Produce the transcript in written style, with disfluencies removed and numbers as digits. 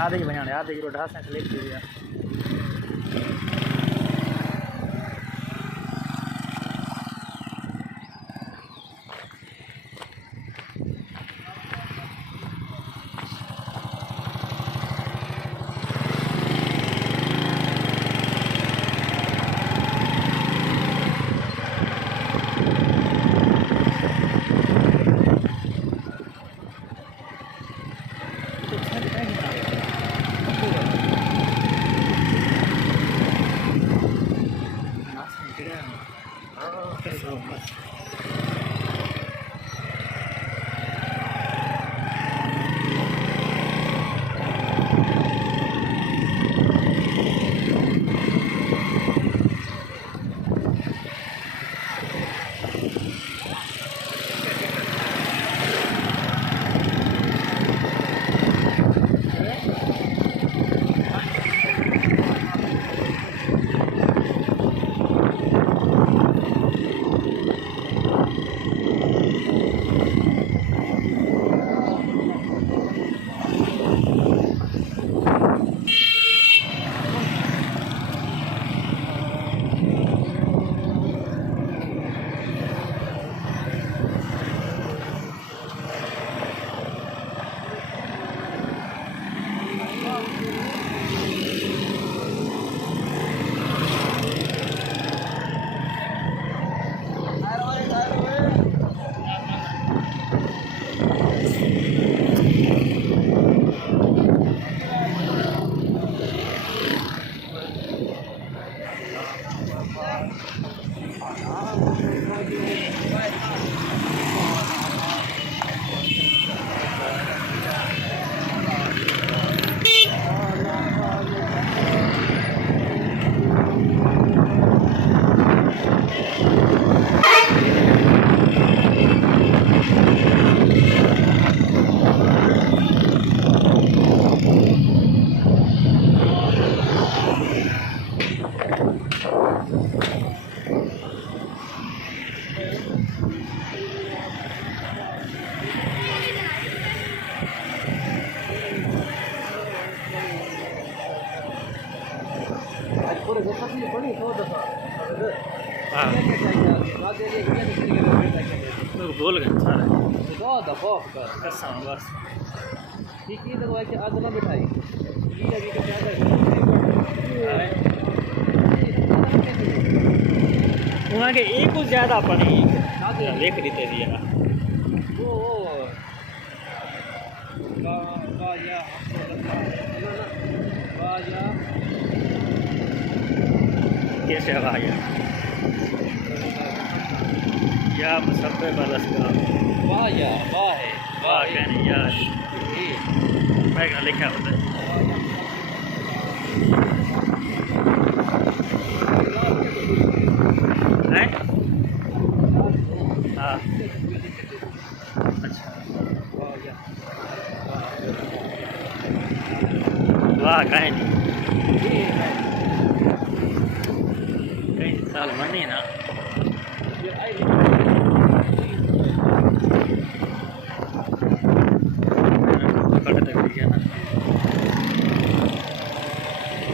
आधे की बनाने आधे की रोटा से क्लिक किया बोल गए सारे कसम बस ठीक ही दवाई के आज ना बिठाई ये अभी का क्या है वहाँ के एक कुछ ज़्यादा पड़ी देख रही दिया वो कैसे आया या मुसब्बे बरस का वाह यार वाह है वाह कहने यार मैं क्या लिखा होता है हाँ अच्छा वाह कहीं कहीं साल बने ना पकड़ तक ना